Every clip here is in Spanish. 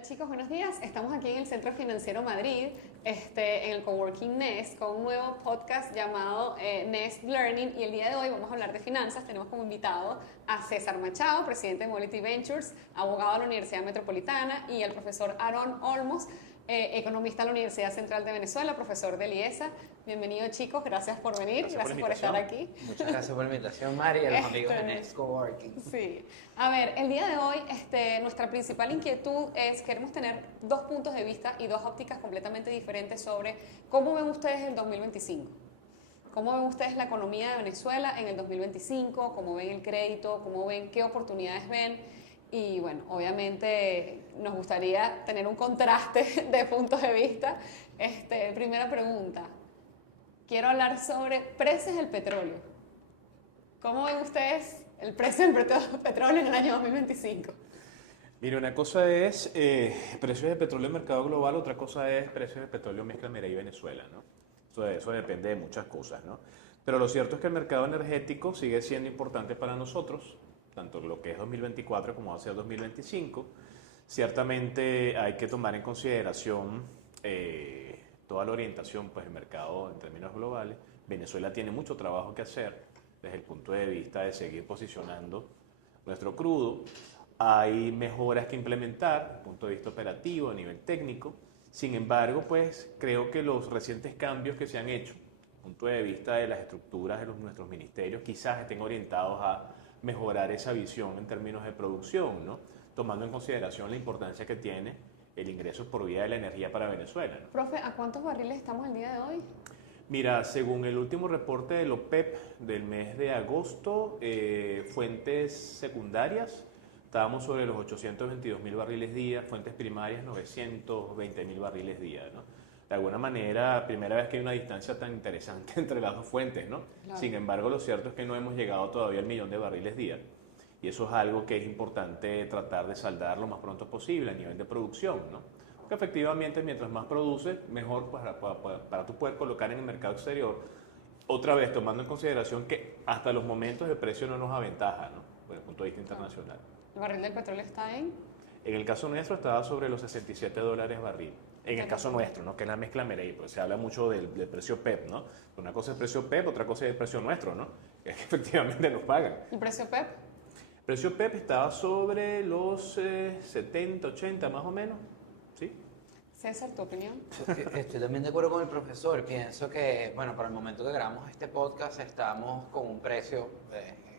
Hola chicos, buenos días. Estamos aquí en el Centro Financiero Madrid, en el Coworking Nest, con un nuevo podcast llamado Nest Learning. Y el día de hoy vamos a hablar de finanzas. Tenemos como invitado a César Machado, presidente de Mobility Ventures, abogado de la Universidad Metropolitana, y el profesor Aarón Olmos, economista de la Universidad Central de Venezuela, profesor de IESA. Bienvenidos chicos, gracias por venir, gracias por estar aquí. Muchas gracias por la invitación, Mari, y a los amigos de Next Coworking. Sí, a ver, el día de hoy nuestra principal inquietud es, queremos tener dos puntos de vista y dos ópticas completamente diferentes sobre cómo ven ustedes el 2025. ¿Cómo ven ustedes la economía de Venezuela en el 2025? ¿Cómo ven el crédito? ¿Cómo ven qué oportunidades ven? Y bueno, obviamente nos gustaría tener un contraste de puntos de vista. Primera pregunta, quiero hablar sobre precios del petróleo. ¿Cómo ven ustedes el precio del petróleo en el año 2025? Mira, una cosa es precios de petróleo en mercado global, otra cosa es precios de petróleo mezcla Mireia y Venezuela, ¿no? Eso depende de muchas cosas, ¿no? Pero lo cierto es que el mercado energético sigue siendo importante para nosotros, tanto lo que es 2024 como va a ser 2025. Ciertamente hay que tomar en consideración toda la orientación pues, del mercado en términos globales. Venezuela tiene mucho trabajo que hacer desde el punto de vista de seguir posicionando nuestro crudo. Hay mejoras que implementar desde el punto de vista operativo, a nivel técnico. Sin embargo, pues creo que los recientes cambios que se han hecho, desde el punto de vista de las estructuras de nuestros ministerios, quizás estén orientados a mejorar esa visión en términos de producción, ¿no? Tomando en consideración la importancia que tiene el ingreso por vía de la energía para Venezuela, ¿no? Profe, ¿a cuántos barriles estamos el día de hoy? Mira, según el último reporte del OPEP del mes de agosto, fuentes secundarias, estábamos sobre los 822.000 barriles día, fuentes primarias 920.000 barriles día, ¿no? De alguna manera, primera vez que hay una distancia tan interesante entre las dos fuentes, ¿no? Claro. Sin embargo, lo cierto es que no hemos llegado todavía al 1.000.000 de barriles día. Y eso es algo que es importante tratar de saldar lo más pronto posible a nivel de producción, ¿no? Porque efectivamente, mientras más produces, mejor para tú poder colocar en el mercado exterior. Otra vez, tomando en consideración que hasta los momentos el precio no nos aventaja, ¿no? Desde el punto de vista internacional. ¿El barril del petróleo está en? En el caso nuestro estaba sobre los $67 barril. En el caso nuestro, ¿no? Que es la mezcla Mireia, pues se habla mucho del precio PEP, ¿no? Una cosa es el precio PEP, otra cosa es el precio nuestro, ¿no? Que efectivamente nos pagan. ¿El precio PEP? El precio PEP estaba sobre los 70, 80 más o menos, ¿sí? César, ¿tu opinión? Estoy también de acuerdo con el profesor. Pienso que, bueno, para el momento que grabamos este podcast estamos con un precio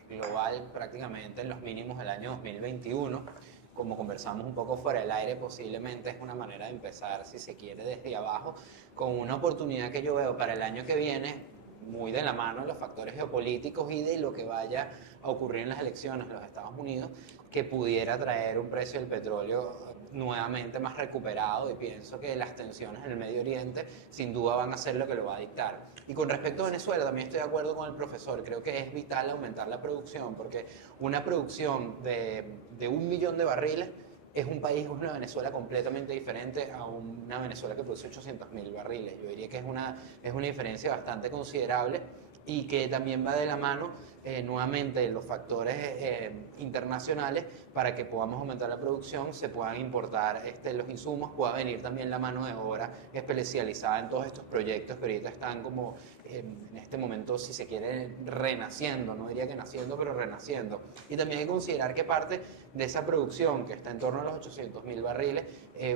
global prácticamente en los mínimos del año 2021. Como conversamos un poco fuera del aire, posiblemente es una manera de empezar, si se quiere, desde abajo, con una oportunidad que yo veo para el año que viene, muy de la mano de los factores geopolíticos y de lo que vaya a ocurrir en las elecciones en los Estados Unidos, que pudiera traer un precio del petróleo nuevamente más recuperado, y pienso que las tensiones en el Medio Oriente sin duda van a ser lo que lo va a dictar. Y con respecto a Venezuela, también estoy de acuerdo con el profesor, creo que es vital aumentar la producción, porque una producción de 1.000.000 de barriles es un país, una Venezuela completamente diferente a una Venezuela que produce 800.000 barriles. Yo diría que es una diferencia bastante considerable y que también va de la mano nuevamente los factores internacionales para que podamos aumentar la producción, se puedan importar los insumos, pueda venir también la mano de obra especializada en todos estos proyectos que ahorita están como en este momento, si se quiere, renaciendo, no diría que naciendo, pero renaciendo. Y también hay que considerar que parte de esa producción, que está en torno a los 800.000 barriles,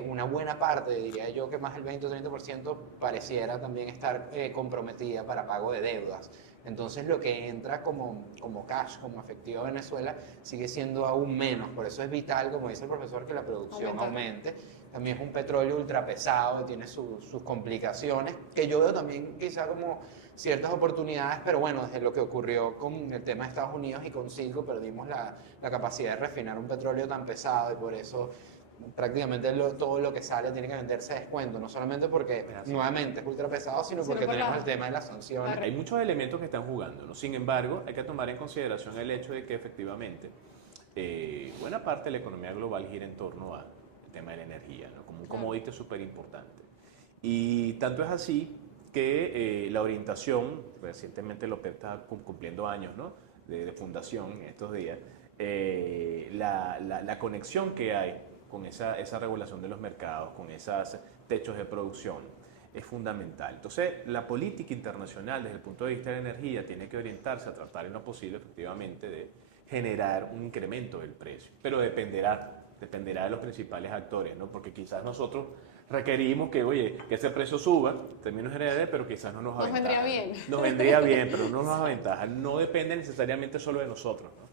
una buena parte, diría yo que más del 20 o 30%, pareciera también estar comprometida para pago de deudas. Entonces lo que entra como cash, como efectivo a Venezuela, sigue siendo aún menos. Por eso es vital, como dice el profesor, que la producción aumente. También es un petróleo ultrapesado y tiene sus complicaciones, que yo veo también quizá como ciertas oportunidades, pero bueno, desde lo que ocurrió con el tema de Estados Unidos y con Citgo, perdimos la capacidad de refinar un petróleo tan pesado, y por eso prácticamente todo lo que sale tiene que venderse a descuento, no solamente porque nuevamente es ultra pesado, sino porque tenemos el tema de las sanciones. Hay muchos elementos que están jugando, ¿no? Sin embargo, hay que tomar en consideración el hecho de que efectivamente buena parte de la economía global gira en torno al tema de la energía, ¿no? Como un commodity súper importante. Y tanto es así que la orientación, recientemente López está cumpliendo años, ¿no? de fundación en estos días, la conexión que hay con esa regulación de los mercados, con esos techos de producción, es fundamental. Entonces, la política internacional desde el punto de vista de la energía tiene que orientarse a tratar en lo posible efectivamente de generar un incremento del precio, pero dependerá de los principales actores, ¿no? Porque quizás nosotros requerimos que, oye, que ese precio suba, en términos generales, pero quizás no nos aventaja. Nos vendría bien. Nos vendría bien, pero no nos aventaja. No depende necesariamente solo de nosotros, ¿no?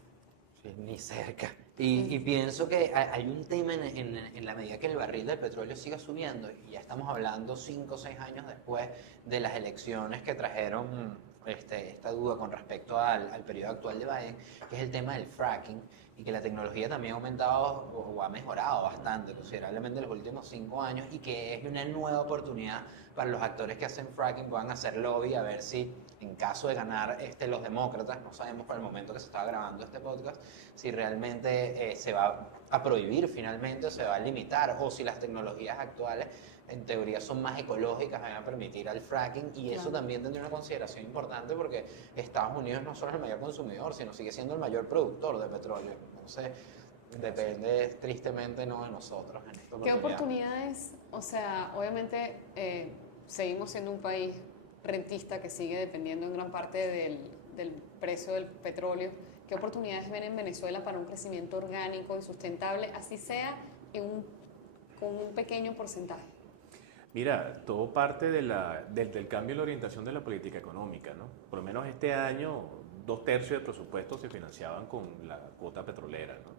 Sí, ni cerca. Y pienso que hay un tema en la medida que el barril del petróleo siga subiendo, y ya estamos hablando 5 o 6 años después de las elecciones que trajeron esta duda con respecto al periodo actual de Biden, que es el tema del fracking, y que la tecnología también ha aumentado o ha mejorado bastante considerablemente en los últimos 5 años, y que es una nueva oportunidad para los actores que hacen fracking, puedan hacer lobby a ver si en caso de ganar los demócratas, no sabemos por el momento que se estaba grabando este podcast, si realmente se va a prohibir finalmente o se va a limitar, o si las tecnologías actuales en teoría son más ecológicas, van a permitir al fracking, y eso también tendría una consideración importante porque Estados Unidos no solo es el mayor consumidor, sino sigue siendo el mayor productor de petróleo. Entonces, depende tristemente no de nosotros en esta ¿Qué oportunidad. oportunidades? O sea, obviamente seguimos siendo un país rentista que sigue dependiendo en gran parte del precio del petróleo. ¿Qué oportunidades ven en Venezuela para un crecimiento orgánico y sustentable, así sea con un pequeño porcentaje? Mira, todo parte del cambio en la orientación de la política económica, ¿no? Por lo menos este año, 2/3 del presupuesto se financiaban con la cuota petrolera, ¿no?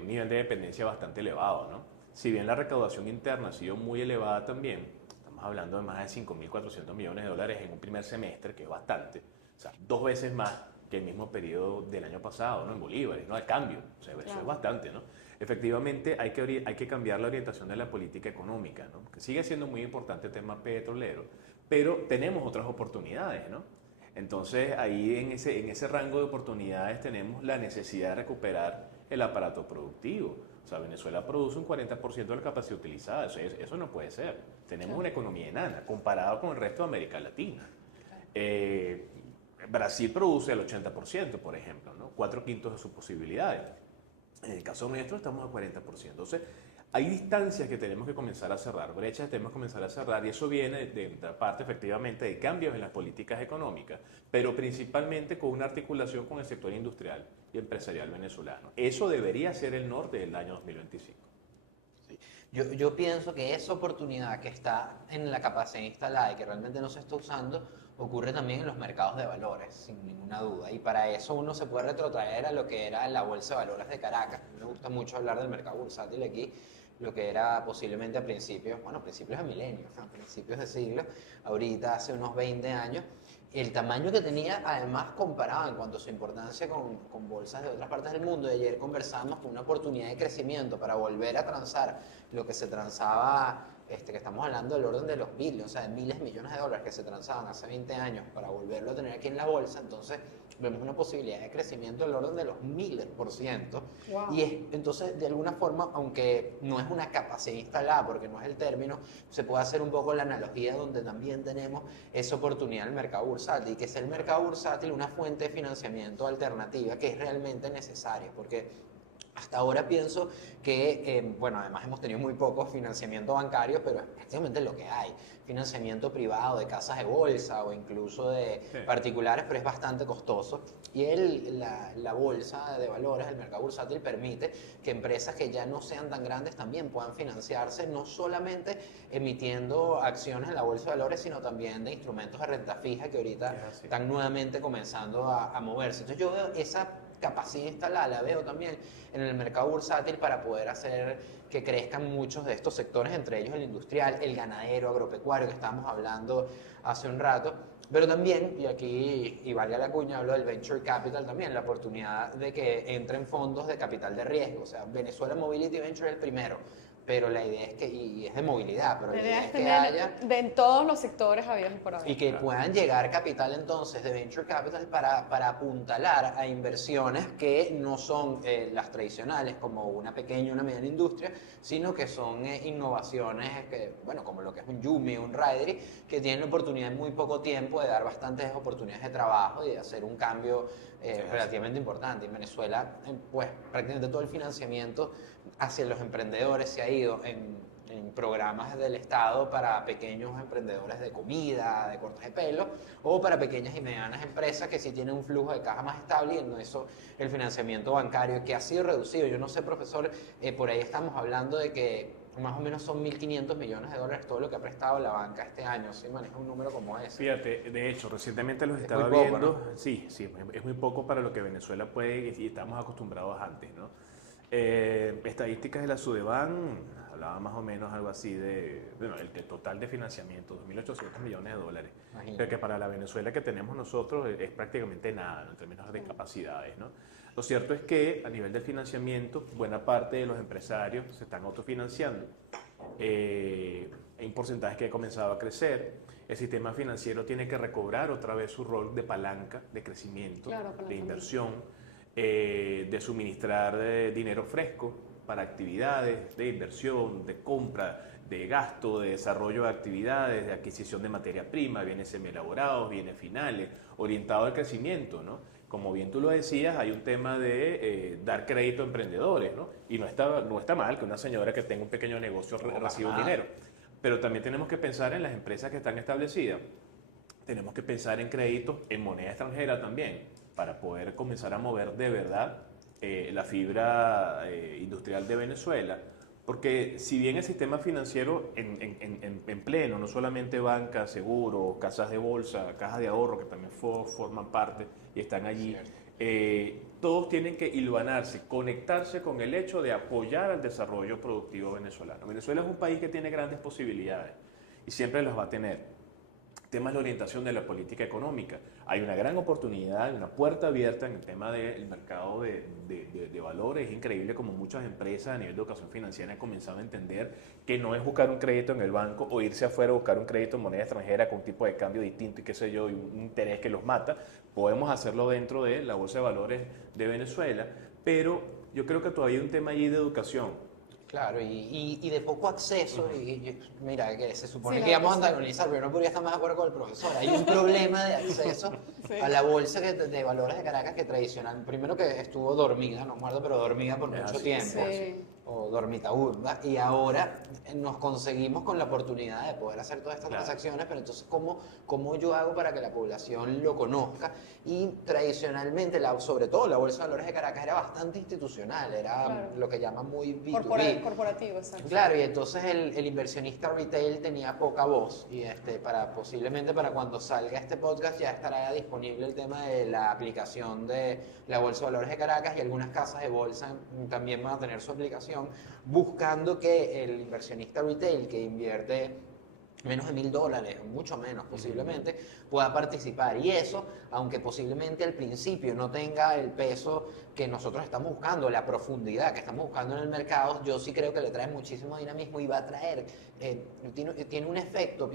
Un nivel de dependencia bastante elevado, ¿no? Si bien la recaudación interna ha sido muy elevada también, estamos hablando de más de 5.400 millones de dólares en un primer semestre, que es bastante, o sea, 2 veces más que el mismo periodo del año pasado, ¿no? En bolívares, ¿no? Al cambio, o sea, eso es bastante, ¿no? Efectivamente, hay que cambiar la orientación de la política económica, ¿no? Que sigue siendo muy importante el tema petrolero, pero tenemos otras oportunidades, ¿no? Entonces, ahí en ese rango de oportunidades tenemos la necesidad de recuperar el aparato productivo. O sea, Venezuela produce un 40% de la capacidad utilizada, eso no puede ser. Tenemos una economía enana comparado con el resto de América Latina. Brasil produce el 80%, por ejemplo, ¿no? 4/5 de sus posibilidades. En el caso nuestro estamos a 40%. Entonces, hay distancias que tenemos que comenzar a cerrar, brechas que tenemos que comenzar a cerrar, y eso viene de parte efectivamente de cambios en las políticas económicas, pero principalmente con una articulación con el sector industrial y empresarial venezolano. Eso debería ser el norte del año 2025. Sí. Yo pienso que esa oportunidad que está en la capacidad instalada y que realmente no se está usando, ocurre también en los mercados de valores, sin ninguna duda. Y para eso uno se puede retrotraer a lo que era la Bolsa de Valores de Caracas. Me gusta mucho hablar del mercado bursátil aquí, lo que era posiblemente a principios de milenio, a principios de siglo, ahorita hace unos 20 años. El tamaño que tenía, además, comparado en cuanto a su importancia con bolsas de otras partes del mundo. Y ayer conversamos con una oportunidad de crecimiento para volver a transar lo que se transaba, que estamos hablando del orden de los billones, o sea, de miles de millones de dólares que se transaban hace 20 años para volverlo a tener aquí en la bolsa. Entonces, vemos una posibilidad de crecimiento del orden de los 1000%. Wow. Y entonces, de alguna forma, aunque no es una capacidad instalada, porque no es el término, se puede hacer un poco la analogía donde también tenemos esa oportunidad en el mercado bursátil, y que es el mercado bursátil una fuente de financiamiento alternativa que es realmente necesaria, porque hasta ahora pienso que, además hemos tenido muy poco financiamiento bancario, pero es prácticamente lo que hay. Financiamiento privado de casas de bolsa o incluso de particulares, pero es bastante costoso. Y la bolsa de valores, el mercado bursátil, permite que empresas que ya no sean tan grandes también puedan financiarse, no solamente emitiendo acciones en la bolsa de valores, sino también de instrumentos de renta fija que ahorita están nuevamente comenzando a moverse. Entonces yo veo esa capacidad instalada, la veo también en el mercado bursátil para poder hacer que crezcan muchos de estos sectores, entre ellos el industrial, el ganadero, agropecuario, que estábamos hablando hace un rato, pero también, y aquí, y valga la cuña, hablo del venture capital también, la oportunidad de que entren fondos de capital de riesgo. O sea, Venezuela Mobility Venture es el primero, pero la idea es que, y es de movilidad, pero la idea es que haya en todos los sectores habidos y por haber. y que puedan llegar capital entonces de venture capital para apuntalar a inversiones que no son las tradicionales como una pequeña, una mediana industria, sino que son innovaciones como lo que es un Yumi, un Ridery, que tienen la oportunidad en muy poco tiempo de dar bastantes oportunidades de trabajo y de hacer un cambio relativamente importante. En Venezuela, pues prácticamente todo el financiamiento hacia los emprendedores se ha ido en programas del Estado para pequeños emprendedores de comida, de cortes de pelo, o para pequeñas y medianas empresas que sí tienen un flujo de caja más estable, y en eso el financiamiento bancario que ha sido reducido. Yo no sé, profesor, por ahí estamos hablando de que más o menos son 1.500 millones de dólares todo lo que ha prestado la banca este año. ¿Sí maneja un número como ese? Fíjate, de hecho, recientemente los Es estaba muy poco, viendo. ¿no? Sí, es muy poco para lo que Venezuela puede y estamos acostumbrados antes, ¿no? Estadísticas de la Sudeban hablaba más o menos algo así bueno, el total de financiamiento, 2.800 millones de dólares. Imagínate. Pero que para la Venezuela que tenemos nosotros es prácticamente nada, ¿no? En términos de capacidades, ¿no? Lo cierto es que a nivel del financiamiento, buena parte de los empresarios se están autofinanciando. Hay un porcentaje que ha comenzado a crecer. El sistema financiero tiene que recobrar otra vez su rol de palanca de crecimiento, Claro, para la de familia. inversión, de suministrar dinero fresco para actividades de inversión, de compra, de gasto, de desarrollo de actividades, de adquisición de materia prima, bienes semielaborados, bienes finales, orientado al crecimiento, ¿no? Como bien tú lo decías, hay un tema de dar crédito a emprendedores, ¿no? Y no está mal que una señora que tenga un pequeño negocio reciba un dinero. Pero también tenemos que pensar en las empresas que están establecidas. Tenemos que pensar en créditos en moneda extranjera también, para poder comenzar a mover de verdad la fibra industrial de Venezuela. Porque si bien el sistema financiero en pleno, no solamente bancas, seguros, casas de bolsa, cajas de ahorro, que también forman parte y están allí, todos tienen que hilvanarse, conectarse con el hecho de apoyar al desarrollo productivo venezolano. Venezuela es un país que tiene grandes posibilidades y siempre las va a tener. Temas de orientación de la política económica. Hay una gran oportunidad, una puerta abierta en el tema del mercado de valores. Es increíble como muchas empresas a nivel de educación financiera han comenzado a entender que no es buscar un crédito en el banco o irse afuera a buscar un crédito en moneda extranjera con un tipo de cambio distinto y qué sé yo, y un interés que los mata. Podemos hacerlo dentro de la Bolsa de Valores de Venezuela, pero yo creo que todavía hay un tema allí de educación. Claro, y de poco acceso, mira, que se supone Sí, que íbamos a verdad, antagonizar, pero no podría estar más de acuerdo con el profesor. Hay un problema de acceso Sí. a la bolsa de valores de Caracas que tradicional, primero que estuvo dormida, no muerto, pero dormida por Es mucho así. tiempo, Sí. o dormitaburda, y ahora nos conseguimos con la oportunidad de poder hacer todas estas Claro. transacciones, pero entonces, ¿cómo yo hago para que la población lo conozca? Y tradicionalmente, sobre todo la Bolsa de Valores de Caracas era bastante institucional, era Claro. lo que llaman muy B2B. Corporativo, exacto. Claro, y entonces el inversionista retail tenía poca voz, y posiblemente para cuando salga este podcast ya estará disponible el tema de la aplicación de la Bolsa de Valores de Caracas, y algunas casas de bolsa también van a tener su aplicación, buscando que el inversionista retail que invierte menos de $1.000, mucho menos posiblemente, pueda participar. Y eso, aunque posiblemente al principio no tenga el peso que nosotros estamos buscando, la profundidad que estamos buscando en el mercado, yo sí creo que le trae muchísimo dinamismo y va a traer, tiene un efecto,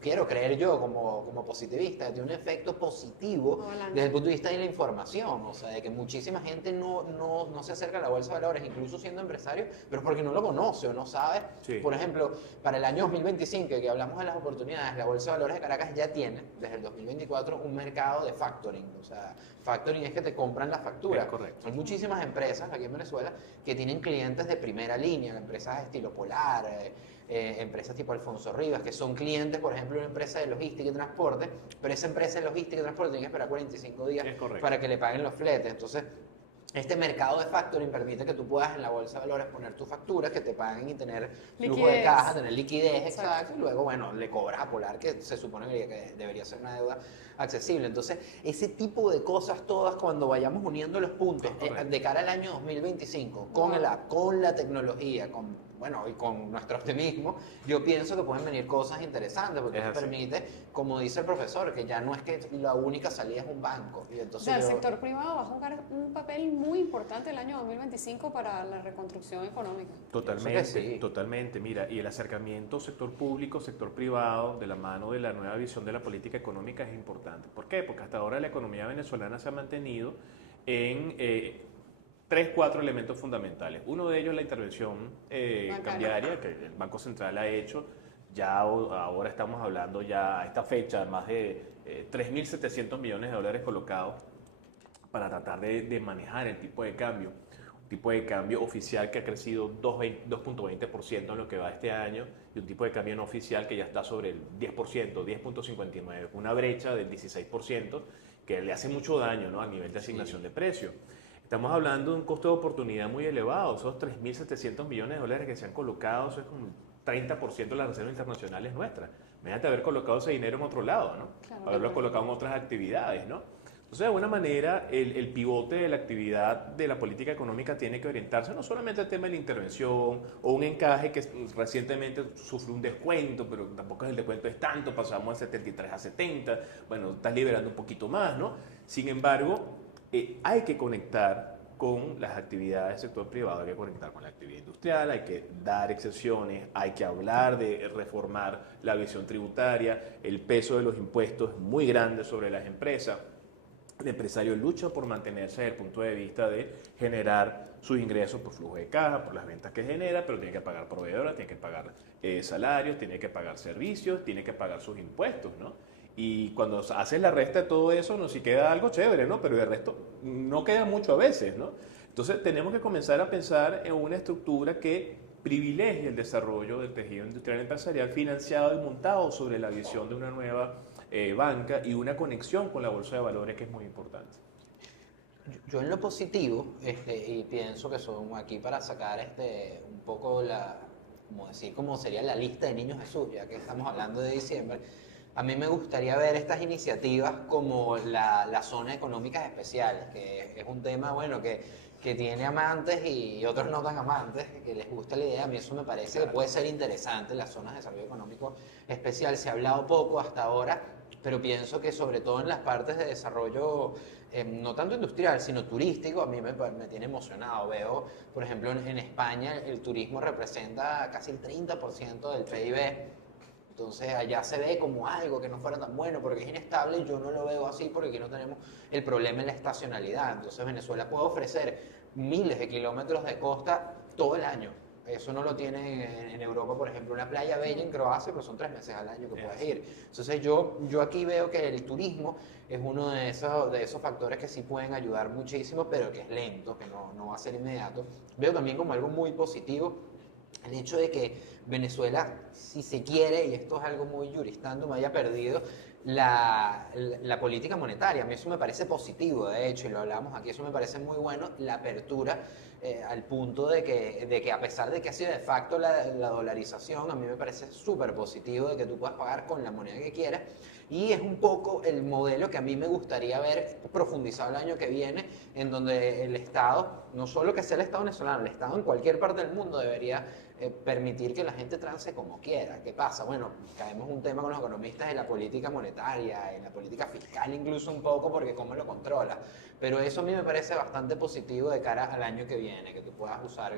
quiero creer yo como positivista, tiene un efecto positivo Adelante. desde el punto de vista de la información, o sea, de que muchísima gente no se acerca a la bolsa de valores, incluso siendo empresario, pero porque no lo conoce o no sabe. Sí. Por ejemplo, para el año 2025, que hablamos de las oportunidades, la Bolsa de Valores de Caracas ya tiene, desde el 2024, un mercado de factoring. O sea, factoring es que te compran la factura. Es correcto. Hay muchísimas empresas aquí en Venezuela que tienen clientes de primera línea, empresas de estilo Polar, empresas tipo Alfonso Rivas, que son clientes, por ejemplo, de una empresa de logística y transporte, pero esa empresa de logística y transporte tiene que esperar 45 días Es correcto. para que le paguen los fletes. Entonces, este mercado de factoring permite que tú puedas en la bolsa de valores poner tus facturas, que te paguen y tener flujo de Liquidez. caja, tener liquidez, Exacto. exacto, y luego, bueno, le cobras a Polar, que se supone que debería ser una deuda accesible. Entonces, ese tipo de cosas todas, cuando vayamos uniendo los puntos Correcto. de cara al año 2025, con Wow. el app, con la tecnología, y con nuestro optimismo, yo pienso que pueden venir cosas interesantes, porque Es nos así. permite, como dice el profesor, que ya no es que la única salida es un banco. Y O entonces sea, el yo- sector privado va a jugar un papel muy importante el año 2025 para la reconstrucción económica. Totalmente, sí. totalmente. Mira, y el acercamiento sector público, sector privado, de la mano de la nueva visión de la política económica es importante. ¿Por qué? Porque hasta ahora la economía venezolana se ha mantenido en 3, 4 elementos fundamentales. Uno de ellos la intervención cambiaria que el Banco Central ha hecho. Ya ahora estamos hablando ya a esta fecha más de 3.700 millones de dólares colocados para tratar de manejar el tipo de cambio. Un tipo de cambio oficial que ha crecido 2.20% en lo que va este año y un tipo de cambio no oficial que ya está sobre el 10%, 10.59%, una brecha del 16% que le hace mucho daño, ¿no?, a nivel de asignación de precios. Estamos hablando de un costo de oportunidad muy elevado, esos 3.700 millones de dólares que se han colocado, eso es como 30% de las reservas internacionales nuestras. Imagínate haber colocado ese dinero en otro lado, ¿no? Claro, Haberlo colocado en otras actividades, ¿no? Entonces, de alguna manera, el pivote de la actividad de la política económica tiene que orientarse no solamente al tema de la intervención o un encaje que recientemente sufrió un descuento, pero tampoco el descuento es tanto, pasamos de 73 a 70, bueno, estás liberando un poquito más, ¿no? Sin embargo, hay que conectar con las actividades del sector privado, hay que conectar con la actividad industrial, hay que dar excepciones, hay que hablar de reformar la visión tributaria, el peso de los impuestos es muy grande sobre las empresas. El empresario lucha por mantenerse desde el punto de vista de generar sus ingresos por flujo de caja, por las ventas que genera, pero tiene que pagar proveedoras, tiene que pagar salarios, tiene que pagar servicios, tiene que pagar sus impuestos, ¿no? Y cuando haces la resta de todo eso, no si queda algo chévere, ¿no? Pero el resto no queda mucho a veces, ¿no? Entonces tenemos que comenzar a pensar en una estructura que privilegie el desarrollo del tejido industrial empresarial financiado y montado sobre la visión de una nueva banca y una conexión con la bolsa de valores que es muy importante. Yo en lo positivo, y pienso que son aquí para sacar un poco como decir, cómo sería la lista de Niños Jesús, ya que estamos hablando de diciembre. A mí me gustaría ver estas iniciativas como la zona económicas especiales, que es un tema, bueno, que tiene amantes y otros no tan amantes, que les gusta la idea. A mí eso me parece que puede ser interesante, las zonas de desarrollo económico especial. Se ha hablado poco hasta ahora, pero pienso que sobre todo en las partes de desarrollo, no tanto industrial, sino turístico, a mí me tiene emocionado. Veo, por ejemplo, en España el turismo representa casi el 30% del PIB. Entonces allá se ve como algo que no fuera tan bueno porque es inestable. Yo no lo veo así porque aquí no tenemos el problema en la estacionalidad. Entonces Venezuela puede ofrecer miles de kilómetros de costa todo el año. Eso no lo tiene en Europa, por ejemplo, una playa bella en Croacia, pero son 3 meses al año que puedes ir. Entonces yo aquí veo que el turismo es uno de esos factores que sí pueden ayudar muchísimo, pero que es lento, que no va a ser inmediato. Veo también como algo muy positivo el hecho de que Venezuela, si se quiere, y esto es algo muy juristando, me haya perdido la política monetaria. A mí eso me parece positivo, de hecho, y lo hablamos aquí, eso me parece muy bueno, la apertura al punto de que a pesar de que ha sido de facto la dolarización, a mí me parece súper positivo de que tú puedas pagar con la moneda que quieras. Y es un poco el modelo que a mí me gustaría ver profundizado el año que viene, en donde el Estado, no solo que sea el Estado venezolano, el Estado en cualquier parte del mundo debería permitir que la gente transe como quiera. ¿Qué pasa? Bueno, caemos un tema con los economistas de la política monetaria, en la política fiscal incluso un poco, porque cómo lo controla. Pero eso a mí me parece bastante positivo de cara al año que viene, que tú puedas usar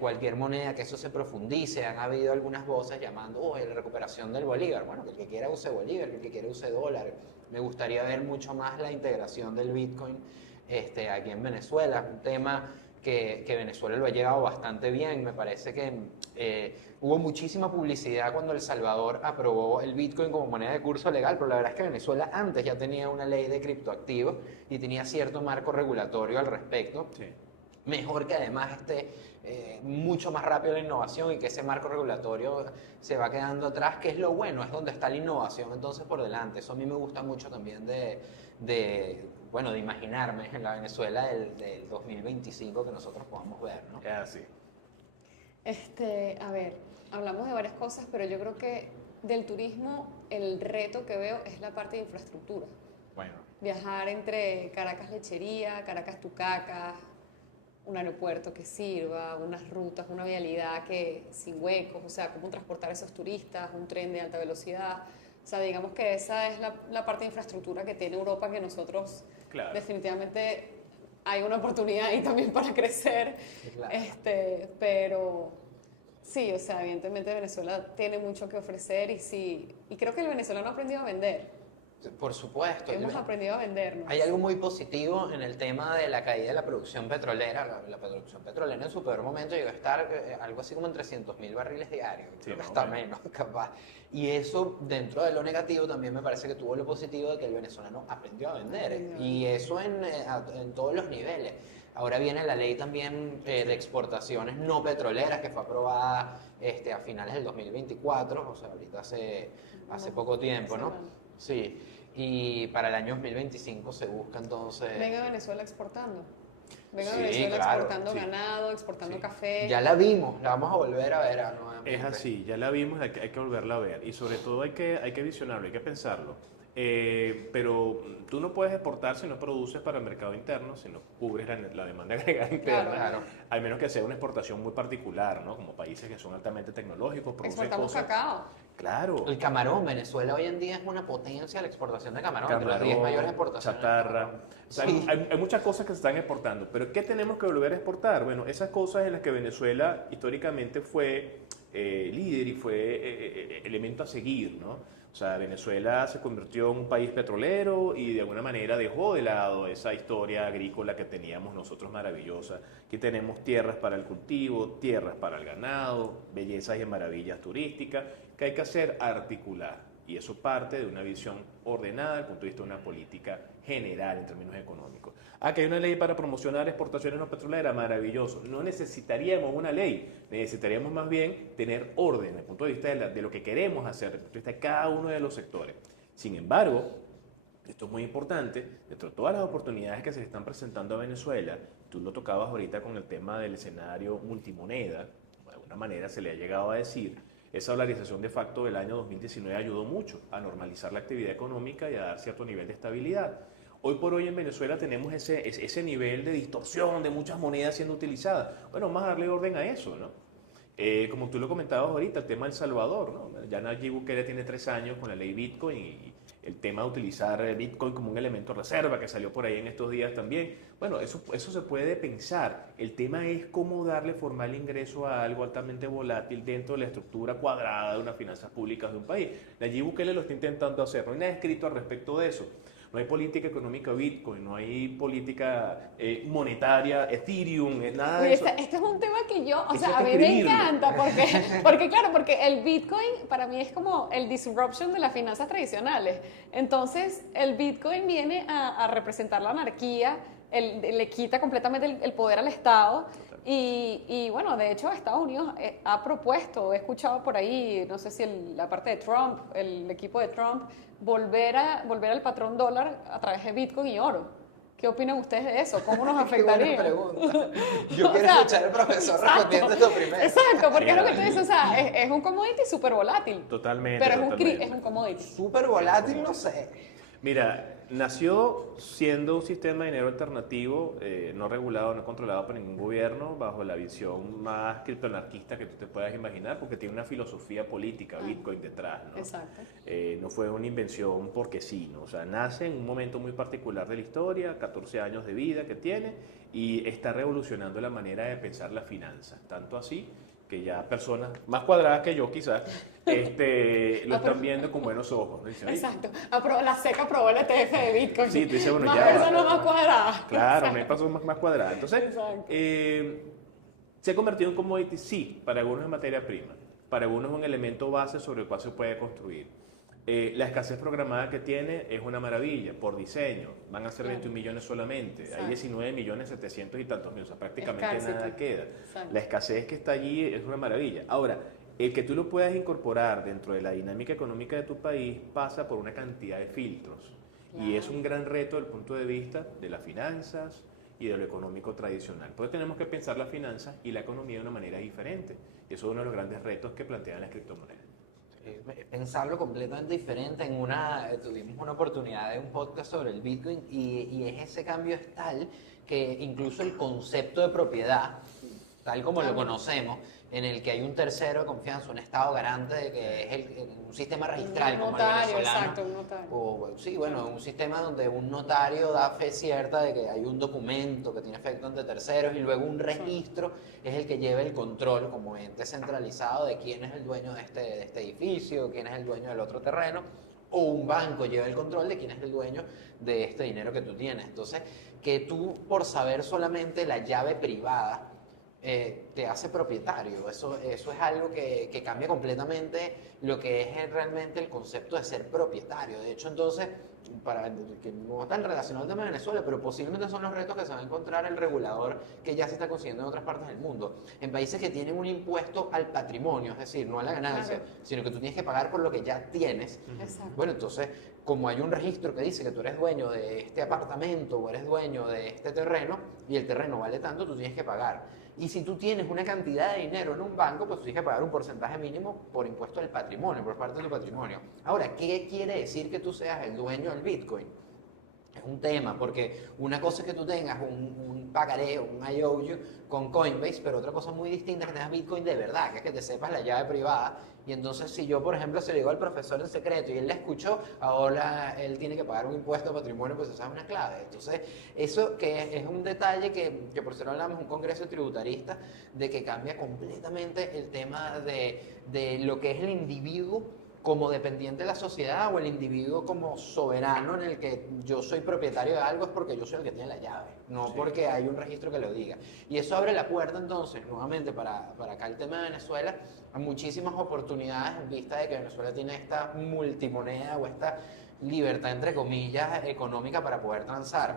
cualquier moneda, que eso se profundice. Han habido algunas voces llamando la recuperación del bolívar. Bueno, que el que quiera use bolívar, que el que quiera use dólar. Me gustaría ver mucho más la integración del Bitcoin aquí en Venezuela. Un tema que Venezuela lo ha llevado bastante bien. Me parece que hubo muchísima publicidad cuando El Salvador aprobó el Bitcoin como moneda de curso legal, pero la verdad es que Venezuela antes ya tenía una ley de criptoactivos y tenía cierto marco regulatorio al respecto. Sí. Mejor que además mucho más rápido la innovación y que ese marco regulatorio se va quedando atrás, que es lo bueno, es donde está la innovación entonces por delante. Eso a mí me gusta mucho también de imaginarme en la Venezuela del 2025 que nosotros podamos ver, ¿no? Es así. A ver, hablamos de varias cosas, pero yo creo que del turismo el reto que veo es la parte de infraestructura. Bueno. Viajar entre Caracas Lechería, Caracas Tucacas, un aeropuerto que sirva, unas rutas, una vialidad sin huecos, o sea, cómo transportar a esos turistas, un tren de alta velocidad. O sea, digamos que esa es la parte de infraestructura que tiene Europa, que nosotros definitivamente hay una oportunidad ahí también para crecer. Claro. Pero sí, o sea, evidentemente Venezuela tiene mucho que ofrecer y creo que el venezolano ha aprendido a vender. Por supuesto. Hemos aprendido a vendernos. Hay algo muy positivo en el tema de la caída de la producción petrolera. La producción petrolera en su peor momento llegó a estar algo así como en 300.000 barriles diarios. Sí, Creo que más o está menos. menos, capaz. Y eso, dentro de lo negativo, también me parece que tuvo lo positivo de que el venezolano aprendió a vender. Y eso en todos los niveles. Ahora viene la ley también de exportaciones no petroleras que fue aprobada a finales del 2024, o sea, ahorita hace poco tiempo, ¿no? Sí, y para el año 2025 se busca entonces... Venga Venezuela exportando. Venga Sí, Venezuela claro, exportando sí. ganado, exportando Sí. café. Ya la vimos, la vamos a volver a ver nuevamente. Es así, ya la vimos, hay que volverla a ver. Y sobre todo hay que visionarlo, hay que pensarlo. Pero tú no puedes exportar si no produces para el mercado interno, si no cubres la demanda agregada interna. Claro. Al menos que sea una exportación muy particular, ¿no? Como países que son altamente tecnológicos, producen Exportamos cosas. cacao. Claro. El camarón, Venezuela hoy en día es una potencia la exportación de camarón, entre las 10 mayores exportaciones. chatarra. O sea, Sí. hay muchas cosas que se están exportando, pero ¿qué tenemos que volver a exportar? Bueno, esas cosas en las que Venezuela históricamente fue líder y fue elemento a seguir, ¿no? O sea, Venezuela se convirtió en un país petrolero y de alguna manera dejó de lado esa historia agrícola que teníamos nosotros maravillosa. Aquí tenemos tierras para el cultivo, tierras para el ganado, bellezas y maravillas turísticas, que hay que hacer articular. Y eso parte de una visión ordenada desde el punto de vista de una política general en términos económicos. Que hay una ley para promocionar exportaciones no petroleras, maravilloso. No necesitaríamos una ley, necesitaríamos más bien tener orden desde el punto de vista de lo que queremos hacer, desde el punto de vista de cada uno de los sectores. Sin embargo, esto es muy importante, dentro de todas las oportunidades que se le están presentando a Venezuela, tú lo tocabas ahorita con el tema del escenario multimoneda, de alguna manera se le ha llegado a decir, esa dolarización de facto del año 2019 ayudó mucho a normalizar la actividad económica y a dar cierto nivel de estabilidad. Hoy por hoy en Venezuela tenemos ese nivel de distorsión de muchas monedas siendo utilizadas. Bueno, vamos a darle orden a eso, ¿no? Como tú lo comentabas ahorita, el tema de El Salvador, ¿no? Ya Nayib Bukele tiene 3 años con la ley Bitcoin y el tema de utilizar el Bitcoin como un elemento de reserva que salió por ahí en estos días también. Bueno, eso se puede pensar. El tema es cómo darle formal ingreso a algo altamente volátil dentro de la estructura cuadrada de unas finanzas públicas de un país. Nayib Bukele lo está intentando hacer. No hay nada escrito al respecto de eso. No hay política económica Bitcoin, no hay política monetaria, Ethereum, nada de Oye, eso. este es un tema que yo, o Eso sea, a hay mí que me escribirlo. encanta porque el Bitcoin para mí es como el disruption de las finanzas tradicionales. Entonces, el Bitcoin viene a representar la anarquía, le quita completamente el poder al Estado. Y bueno, de hecho, Estados Unidos ha propuesto, he escuchado por ahí, no sé si la parte de Trump, el equipo de Trump, volver al patrón dólar a través de Bitcoin y oro. ¿Qué opinan ustedes de eso? ¿Cómo nos Qué buena afectaría? pregunta. Yo O quiero sea, escuchar al profesor exacto. respondiendo esto primero. Exacto, porque es lo que Mira. tú dices, o sea, es un commodity súper volátil. Totalmente. Pero totalmente. es un commodity. Súper volátil, no sé. Mira, nació siendo un sistema de dinero alternativo, no regulado, no controlado por ningún gobierno, bajo la visión más criptoanarquista que tú te puedas imaginar, porque tiene una filosofía política, Bitcoin detrás, ¿no? Exacto. No fue una invención porque sí, ¿no? O sea, nace en un momento muy particular de la historia, 14 años de vida que tiene, y está revolucionando la manera de pensar las finanzas, tanto así que ya personas más cuadradas que yo quizás lo están viendo con buenos ojos. Dicen, "Ay, Exacto. La SEC aprobó el ETF de Bitcoin. Sí, tú dices, bueno, más ya va. personas más cuadradas. claro, me pasó más cuadrada". Entonces, Exacto. se ha convertido en commodity, sí, para algunos es materia prima, para algunos es un elemento base sobre el cual se puede construir. La escasez programada que tiene es una maravilla, por diseño, van a ser Claro. 21 millones solamente, Exacto. hay 19.700.000 y tantos mil, o sea, prácticamente Scarcity. nada queda. Exacto. La escasez que está allí es una maravilla. Ahora, el que tú lo puedas incorporar dentro de la dinámica económica de tu país pasa por una cantidad de filtros. Y Claro. es un gran reto desde el punto de vista de las finanzas y de lo económico tradicional. Porque tenemos que pensar las finanzas y la economía de una manera diferente. Y eso es uno de los grandes retos que plantean las criptomonedas. Pensarlo completamente diferente. Tuvimos una oportunidad de un podcast sobre el Bitcoin y ese cambio es tal que incluso el concepto de propiedad, tal como lo conocemos, en el que hay un tercero de confianza, un estado garante de que es un sistema registral Un como el notario, venezolano. exacto, un notario. Sí, bueno, un sistema donde un notario da fe cierta de que hay un documento que tiene efecto ante terceros y luego un registro es el que lleva el control como ente centralizado de quién es el dueño de este edificio, quién es el dueño del otro terreno. o un banco lleva el control de quién es el dueño de este dinero que tú tienes. Entonces, que tú por saber solamente la llave privada te hace propietario. Eso es algo que cambia completamente lo que es realmente el concepto de ser propietario. De hecho, entonces, para que no están relacionados al tema de Venezuela, pero posiblemente son los retos que se va a encontrar el regulador que ya se está consiguiendo en otras partes del mundo. En países que tienen un impuesto al patrimonio, es decir, no a la ganancia, Claro. sino que tú tienes que pagar por lo que ya tienes. Exacto. Bueno, entonces, como hay un registro que dice que tú eres dueño de este apartamento o eres dueño de este terreno y el terreno vale tanto, tú tienes que pagar. Y si tú tienes una cantidad de dinero en un banco, pues tú tienes que pagar un porcentaje mínimo por impuesto del patrimonio, por parte de tu patrimonio. Ahora, ¿qué quiere decir que tú seas el dueño del Bitcoin? Es un tema, porque una cosa es que tú tengas un pagaré, un IOU con Coinbase, pero otra cosa muy distinta es que tengas Bitcoin de verdad, que es que te sepas la llave privada. Y entonces, si yo, por ejemplo, se lo digo al profesor en secreto y él la escuchó, ahora él tiene que pagar un impuesto de patrimonio, pues esa es una clave. Entonces, eso que es un detalle que por eso hablamos, un congreso tributarista, de que cambia completamente el tema de lo que es el individuo como dependiente de la sociedad o el individuo como soberano en el que yo soy propietario de algo es porque yo soy el que tiene la llave, no Sí. porque hay un registro que lo diga. Y eso abre la puerta entonces, nuevamente para acá el tema de Venezuela, a muchísimas oportunidades en vista de que Venezuela tiene esta multimoneda o esta libertad entre comillas económica para poder transar.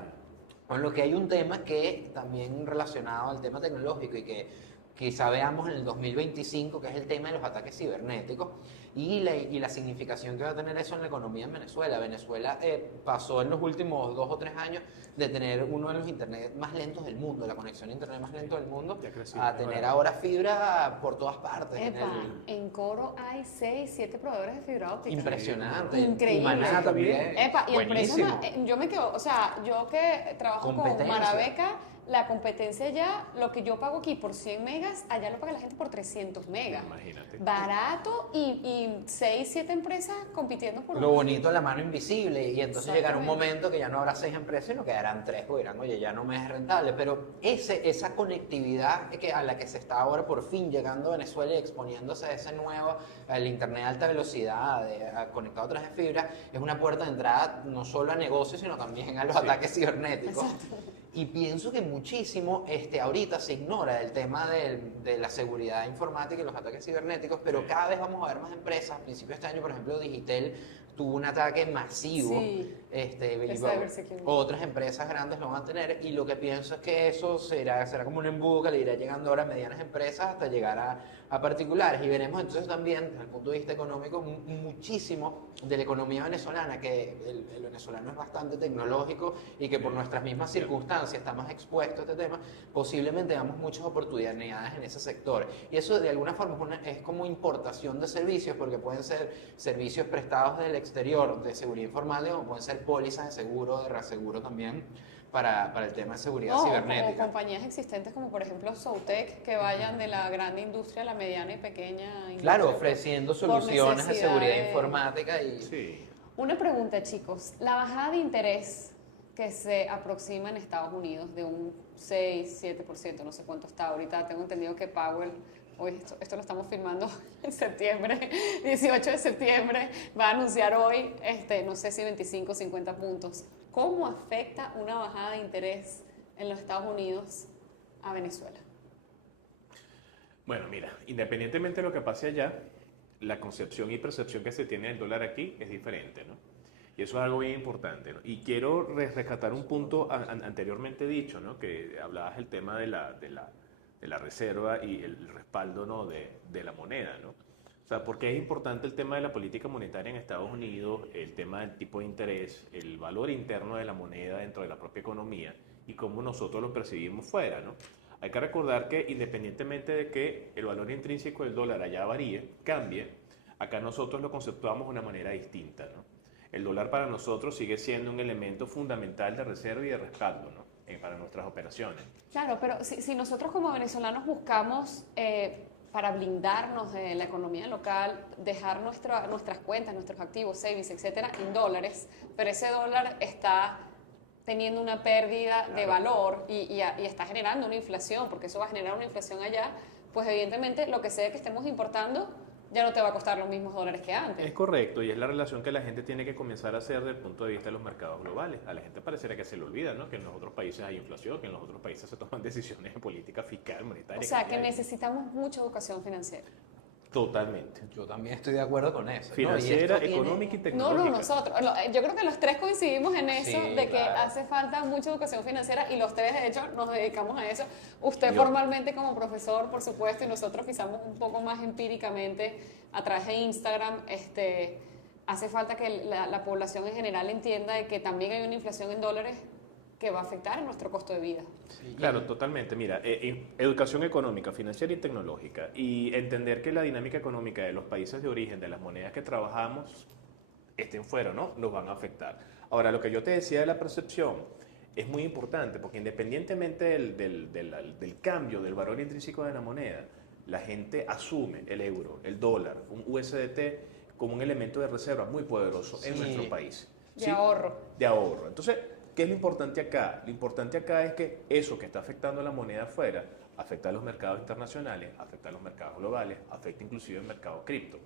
Con lo que hay un tema que también relacionado al tema tecnológico y que quizá veamos en el 2025, que es el tema de los ataques cibernéticos y la significación que va a tener eso en la economía en Venezuela. Venezuela pasó en los últimos 2 o 3 años de tener uno de los internet más lentos del mundo, la conexión a internet más lento del mundo, Ya creció, a tener ahora fibra por todas partes. Epa, en Coro hay 6, 7 proveedores de fibra óptica. Impresionante. Increíble. Humaná también. Epa, y el precio, Buenísimo. yo me quedo, o sea, yo que trabajo con Competencia. Marabeca, la competencia ya, lo que yo pago aquí por 100 megas, allá lo paga la gente por 300 megas. Imagínate. Barato y 6, 7 empresas compitiendo por Lo bonito es la mano invisible y entonces llegará un Exactamente. momento que ya no habrá 6 empresas, sino que harán 3, porque dirán, oye, ya no me es rentable. Pero esa conectividad a la que se está ahora por fin llegando a Venezuela y exponiéndose a ese nuevo, el internet de alta velocidad, conectado a través de fibra, es una puerta de entrada no solo a negocios, sino también a los Sí. ataques cibernéticos. Y pienso que muchísimo ahorita se ignora el tema de la seguridad informática y los ataques cibernéticos, pero Sí. cada vez vamos a ver más empresas. A principios de este año, por ejemplo, Digitel tuvo un ataque masivo. Sí, Y cybersecurity. otras empresas grandes lo van a tener. Y lo que pienso es que eso será como un embudo que le irá llegando ahora a medianas empresas hasta llegar a particulares. Y veremos entonces también, desde el punto de vista económico, muchísimo de la economía venezolana, que el venezolano es bastante tecnológico y que por nuestras mismas circunstancias está más expuesto a este tema, posiblemente veamos muchas oportunidades en ese sector. Y eso de alguna forma es como importación de servicios, porque pueden ser servicios prestados del exterior de seguridad informática, o pueden ser pólizas de seguro, de reaseguro también, para el tema de seguridad o cibernética. compañías existentes como por ejemplo Soutec, que vayan de la grande industria a la mediana y pequeña industria. Claro, ofreciendo soluciones de necesidad seguridad de- informática y... Sí. Una pregunta, chicos. La bajada de interés que se aproxima en Estados Unidos de un 6, 7%, no sé cuánto está ahorita. Tengo entendido que Powell, hoy esto lo estamos filmando en septiembre, 18 de septiembre, va a anunciar hoy, no sé si 25 o 50 puntos. ¿Cómo afecta una bajada de interés en los Estados Unidos a Venezuela? Bueno, mira, independientemente de lo que pase allá, la concepción y percepción que se tiene del dólar aquí es diferente, ¿no? Y eso es algo bien importante, ¿no? Y quiero rescatar un punto anteriormente dicho, ¿no? Que hablabas del tema de la reserva y el respaldo, ¿no? de la moneda, ¿no? O sea, ¿por qué es importante el tema de la política monetaria en Estados Unidos, el tema del tipo de interés, el valor interno de la moneda dentro de la propia economía y cómo nosotros lo percibimos fuera, ¿no? Hay que recordar que independientemente de que el valor intrínseco del dólar allá varíe, cambie, acá nosotros lo conceptuamos de una manera distinta, ¿no? El dólar para nosotros sigue siendo un elemento fundamental de reserva y de respaldo, ¿no? Para nuestras operaciones. Claro, pero si nosotros como venezolanos buscamos para blindarnos de la economía local, dejar nuestras cuentas, nuestros activos, savings, etcétera, en dólares, pero ese dólar está teniendo una pérdida de valor y está generando una inflación, porque eso va a generar una inflación allá, pues evidentemente lo que sea que estemos importando ya no te va a costar los mismos dólares que antes. Es correcto, y es la relación que la gente tiene que comenzar a hacer desde el punto de vista de los mercados globales. A la gente pareciera que se le olvida, ¿no? Que en los otros países hay inflación, que en los otros países se toman decisiones de política fiscal, monetaria. O sea, que cambiaria. necesitamos mucha educación financiera. Totalmente. Yo también estoy de acuerdo con eso. ¿no? Y Financiera, esto tiene- económica y No, tecnológica. nosotros. Yo creo que los tres coincidimos en eso, Sí, de que claro. hace falta mucha educación financiera y los tres, de hecho, nos dedicamos a eso. Usted Yo. formalmente como profesor, por supuesto, y nosotros quizás un poco más empíricamente a través de Instagram. Hace falta que la población en general entienda de que también hay una inflación en dólares que va a afectar en nuestro costo de vida. Sí, Claro, totalmente. Mira, educación económica, financiera y tecnológica, y entender que la dinámica económica de los países de origen, de las monedas que trabajamos, estén fuera, ¿no? Nos van a afectar. Ahora, lo que yo te decía de la percepción es muy importante, porque independientemente del cambio del valor intrínseco de la moneda, la gente asume el euro, el dólar, un USDT como un elemento de reserva muy poderoso en Sí. nuestro país. De ahorro. De ahorro. Entonces, ¿qué es lo importante acá? Lo importante acá es que eso que está afectando a la moneda afuera afecta a los mercados internacionales, afecta a los mercados globales, afecta inclusive el mercado cripto.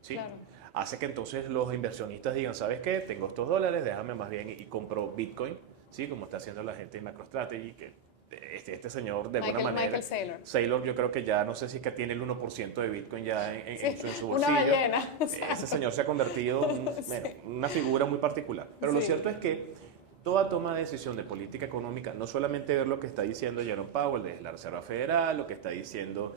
¿Sí? Claro. Hace que entonces los inversionistas digan, ¿sabes qué? Tengo estos dólares, déjame más bien y compro Bitcoin, ¿sí? Como está haciendo la gente de MicroStrategy, que este señor de alguna manera... Michael Saylor. Saylor, yo creo que ya no sé si que tiene el 1% de Bitcoin ya en su Una bolsillo. ballena. Ese señor se ha convertido en una figura muy particular. Pero lo Sí. cierto es que toda toma de decisión de política económica, no solamente ver lo que está diciendo Jerome Powell desde la Reserva Federal, lo que está diciendo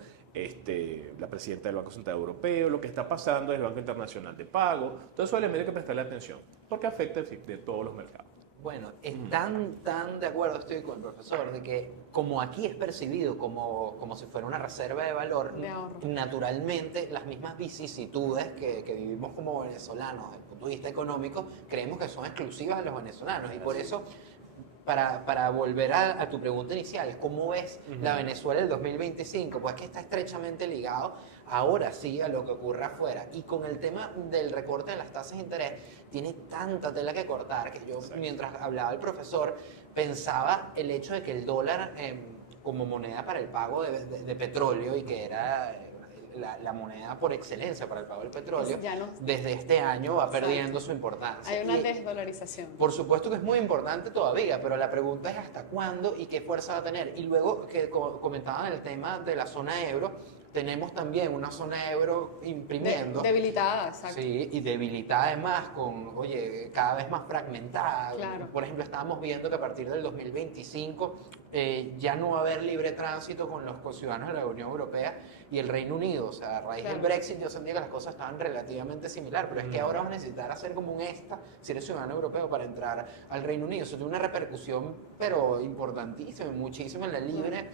la presidenta del Banco Central Europeo, lo que está pasando desde el Banco Internacional de Pago, todo eso hay que prestarle atención, porque afecta de todos los mercados. Bueno, tan de acuerdo estoy con el profesor de que como aquí es percibido como si fuera una reserva de valor, De ahorro. naturalmente las mismas vicisitudes que vivimos como venezolanos desde el punto de vista económico, creemos que son exclusivas de los venezolanos y por eso, para volver a tu pregunta inicial, ¿cómo ves la Venezuela del 2025? Pues que está estrechamente ligado ahora sí a lo que ocurre afuera. Y con el tema del recorte de las tasas de interés, tiene tanta tela que cortar que yo, Exacto. mientras hablaba el profesor, pensaba el hecho de que el dólar como moneda para el pago de petróleo y que era la moneda por excelencia para el pago del petróleo, Ya no- desde este año va Exacto. perdiendo su importancia. Hay una Y- desdolarización. por supuesto que es muy importante todavía, pero la pregunta es hasta cuándo y qué fuerza va a tener. Y luego que comentaban el tema de la zona euro, tenemos también una zona euro imprimiendo. Debilitada, exacto. Sí, y debilitada además, oye, cada vez más fragmentada. Claro. Por ejemplo, estábamos viendo que a partir del 2025 ya no va a haber libre tránsito con los ciudadanos de la Unión Europea y el Reino Unido. O sea, a raíz Claro. del Brexit yo sentía que las cosas estaban relativamente similares, pero es que ahora vas a necesitar hacer como un ESTA si eres ciudadano europeo para entrar al Reino Unido. Eso tiene una repercusión, pero importantísima, muchísima en la libre.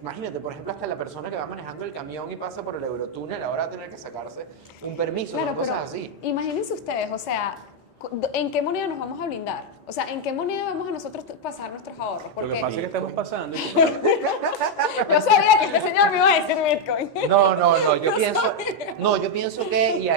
Imagínate, por ejemplo, hasta la persona que va manejando el camión y pasa por el Eurotúnel ahora va a tener que sacarse un permiso, Claro, cosas pero así. imagínense ustedes, o sea, ¿en qué moneda nos vamos a blindar? O sea, ¿en qué moneda vamos a nosotros pasar nuestros ahorros? Lo Porque que pasa es que estamos pasando... yo sabía que este señor me iba a decir Bitcoin. No, yo pienso que, y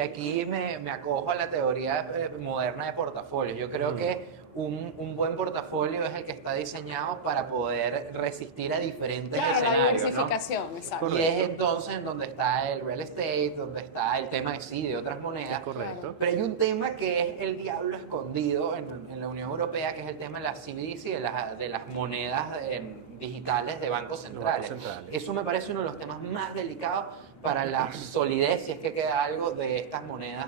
aquí me acojo a la teoría moderna de portafolios, yo creo que un buen portafolio es el que está diseñado para poder resistir a diferentes Claro, la escenarios, ¿no? diversificación, exacto. Y es entonces en donde está el real estate, donde está el tema de otras monedas. Correcto. Pero hay un tema que es el diablo escondido en la Unión Europea, que es el tema de la CBDC, de las monedas digitales de bancos centrales. centrales. Eso me parece uno de los temas más delicados para la solidez, si es que queda algo de estas monedas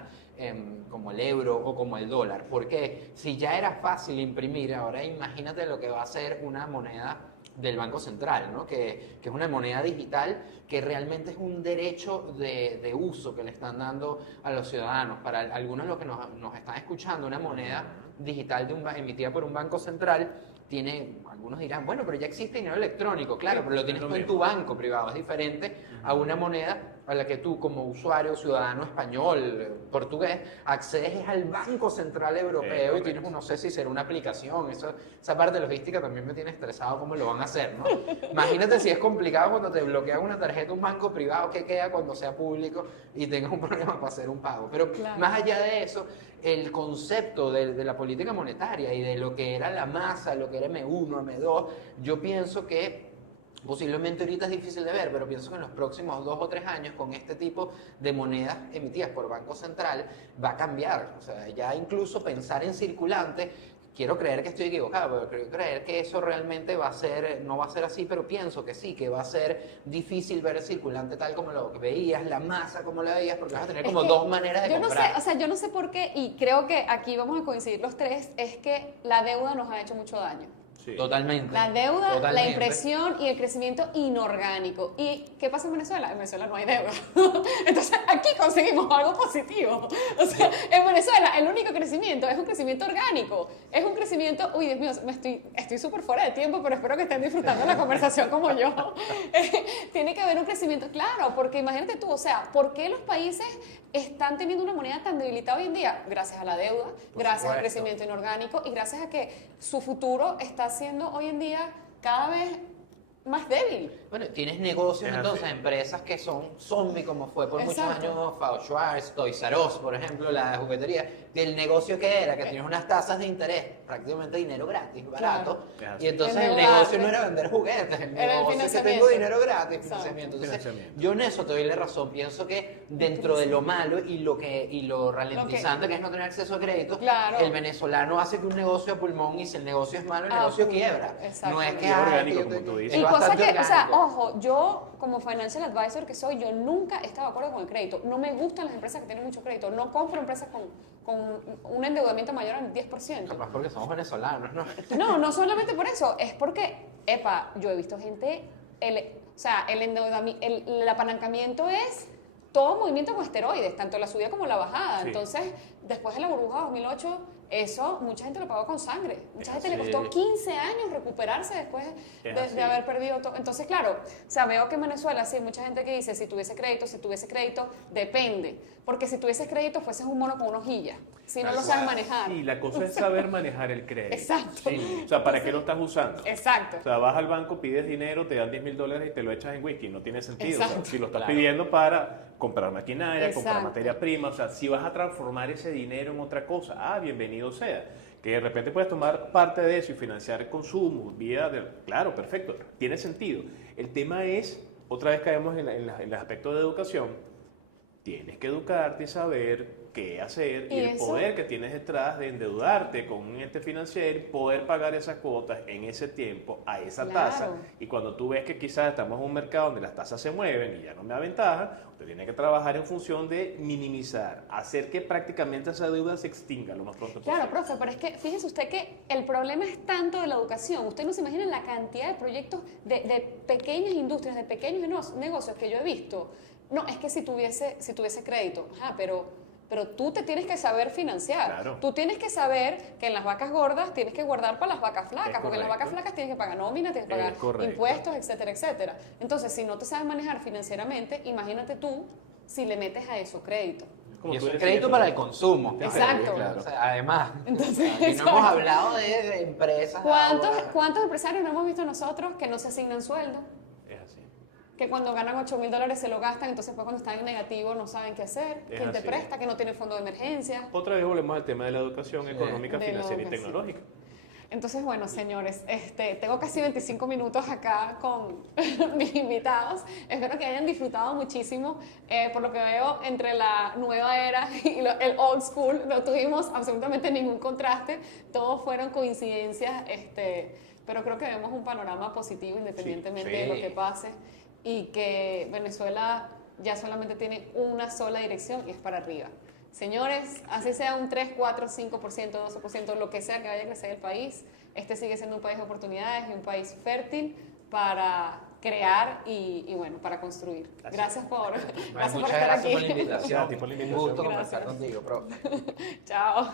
como el euro o como el dólar. Porque si ya era fácil imprimir, ahora imagínate lo que va a ser una moneda del Banco Central, ¿no? Que es una moneda digital que realmente es un derecho de uso que le están dando a los ciudadanos. Para algunos de los que nos están escuchando, una moneda digital emitida por un banco central tiene, algunos dirán, bueno, pero ya existe dinero electrónico, claro, pero lo tienes tú en tu banco privado, es diferente a una moneda a la que tú como usuario, ciudadano español, portugués, accedes al Banco Central Europeo y tienes, no sé si será una aplicación, esa parte logística también me tiene estresado cómo lo van a hacer, ¿no? Imagínate si es complicado cuando te bloquean una tarjeta, un banco privado, ¿qué queda cuando sea público y tengas un problema para hacer un pago? Pero Claro. más allá de eso, el concepto de la política monetaria y de lo que era la masa, lo que era M1, M2, yo pienso que Posiblemente ahorita es difícil de ver, pero pienso que en los próximos 2 o 3 años con este tipo de monedas emitidas por Banco Central va a cambiar. O sea, ya incluso pensar en circulante, quiero creer que estoy equivocado, pero quiero creer que eso realmente va a ser, no va a ser así, pero pienso que sí, que va a ser difícil ver el circulante tal como lo veías, la masa como la veías, porque vas a tener como dos maneras de yo comprar. No sé, o sea, yo no sé por qué, y creo que aquí vamos a coincidir los tres, es que la deuda nos ha hecho mucho daño. Sí. Totalmente. La deuda, Totalmente. la impresión y el crecimiento inorgánico. ¿Y qué pasa en Venezuela? En Venezuela no hay deuda. Entonces aquí conseguimos algo positivo. O sea, en Venezuela el único crecimiento es un crecimiento orgánico. Es un crecimiento, uy Dios mío, estoy súper fuera de tiempo, pero espero que estén disfrutando la conversación como yo. Tiene que haber un crecimiento, claro, porque imagínate tú, o sea, ¿por qué los países están teniendo una moneda tan debilitada hoy en día? Gracias a la deuda, gracias al crecimiento inorgánico y gracias a que su futuro está siendo hoy en día cada vez más débil. Bueno, tienes negocios Es entonces, así. empresas que son zombie, como fue por muchos Exacto. años Fao Schwarz, Toys R Us, por ejemplo, la juguetería. El negocio que era, que tienes unas tasas de interés, prácticamente dinero gratis, barato. Claro. Y entonces el Endeudarte. negocio no era vender juguetes, el Era el negocio es que financiamiento. tengo dinero gratis, Exacto. financiamiento. Entonces, Financiamiento. yo en eso te doy la razón. Pienso que dentro de lo malo y lo ralentizante que es no tener acceso a crédito, Claro. el venezolano hace que un negocio a pulmón, y si el negocio es malo, el negocio Pulmón. quiebra. No es que Y es orgánico, yo como tú dices. es Y cosa bastante que, o sea, orgánico. ojo, yo como financial advisor que soy, yo nunca he estado de acuerdo con el crédito. No me gustan las empresas que tienen mucho crédito. No compro empresas con un endeudamiento mayor al 10%. Capaz porque somos venezolanos, ¿no? No, no solamente por eso, es porque, epa, yo he visto gente, o sea, el endeudamiento, el apalancamiento es todo movimiento con esteroides, tanto la subida como la bajada. Sí. Entonces, después de la burbuja 2008, eso mucha gente lo pagó con sangre. Mucha Es gente le así. costó 15 años recuperarse después Es así. de haber perdido todo. Entonces, claro, o sea, veo que en Venezuela sí hay mucha gente que dice, si tuviese crédito, depende. Porque si tuvieses crédito, fueses un mono con una hojilla. Si no lo sabes manejar. Y la cosa es saber manejar el crédito. Exacto. Sí. O sea, ¿para qué lo estás usando? Exacto. O sea, vas al banco, pides dinero, te dan $10,000 y te lo echas en whisky. No tiene sentido. O sea, Exacto. si lo estás Claro. pidiendo para comprar maquinaria, comprar Exacto. materia prima, o sea, si vas a transformar ese dinero en otra cosa, bienvenido sea. Que de repente puedes tomar parte de eso y financiar el consumo, claro, perfecto, tiene sentido. El tema es, otra vez caemos en el aspecto de educación, tienes que educarte y saber qué hacer y Y el eso- poder que tienes detrás de endeudarte con un ente financiero y poder pagar esas cuotas en ese tiempo a esa Claro. tasa. Y cuando tú ves que quizás estamos en un mercado donde las tasas se mueven y ya no me aventajan, usted tiene que trabajar en función de minimizar, hacer que prácticamente esa deuda se extinga lo más pronto posible. Claro, profe, pero es que fíjese usted que el problema es tanto de la educación. Usted no se imagina la cantidad de proyectos de pequeñas industrias, de pequeños negocios que yo he visto. No, es que si tuviese crédito, pero tú te tienes que saber financiar. Claro. Tú tienes que saber que en las vacas gordas tienes que guardar para las vacas flacas, Es porque en las correcto. vacas flacas tienes que pagar nómina, tienes que Es pagar correcto. impuestos, etcétera, etcétera. Entonces, si no te sabes manejar financieramente, imagínate tú si le metes a eso crédito. Como Y tú eso es decías, crédito para el consumo. Exacto. Claro. O sea, además, Entonces, aquí no exacto. hemos hablado de empresas. ahora. ¿Cuántos empresarios no hemos visto nosotros que no se asignan sueldo? Es así. Que cuando ganan $8,000 se lo gastan, entonces después cuando están en negativo no saben qué hacer. Es ¿Quién te así. presta? Que no tiene fondo de emergencia. Otra vez volvemos al tema de la educación económica, De la financiera y educación. tecnológica. Entonces, bueno, señores, tengo casi 25 minutos acá con mis invitados. Espero que hayan disfrutado muchísimo. Por lo que veo, entre la nueva era y el old school, no tuvimos absolutamente ningún contraste. Todos fueron coincidencias, pero creo que vemos un panorama positivo independientemente Sí. de lo que pase. Y que Venezuela ya solamente tiene una sola dirección y es para arriba. Señores, así sea un 3, 4, 5%, 12%, lo que sea que vaya a crecer el país, este sigue siendo un país de oportunidades y un país fértil para crear y bueno, para construir. Gracias por, Bueno, gracias por muchas estar gracias aquí. por la invitación. A ti por la Un invitación. gusto Gracias. conversar contigo, profe. Chao.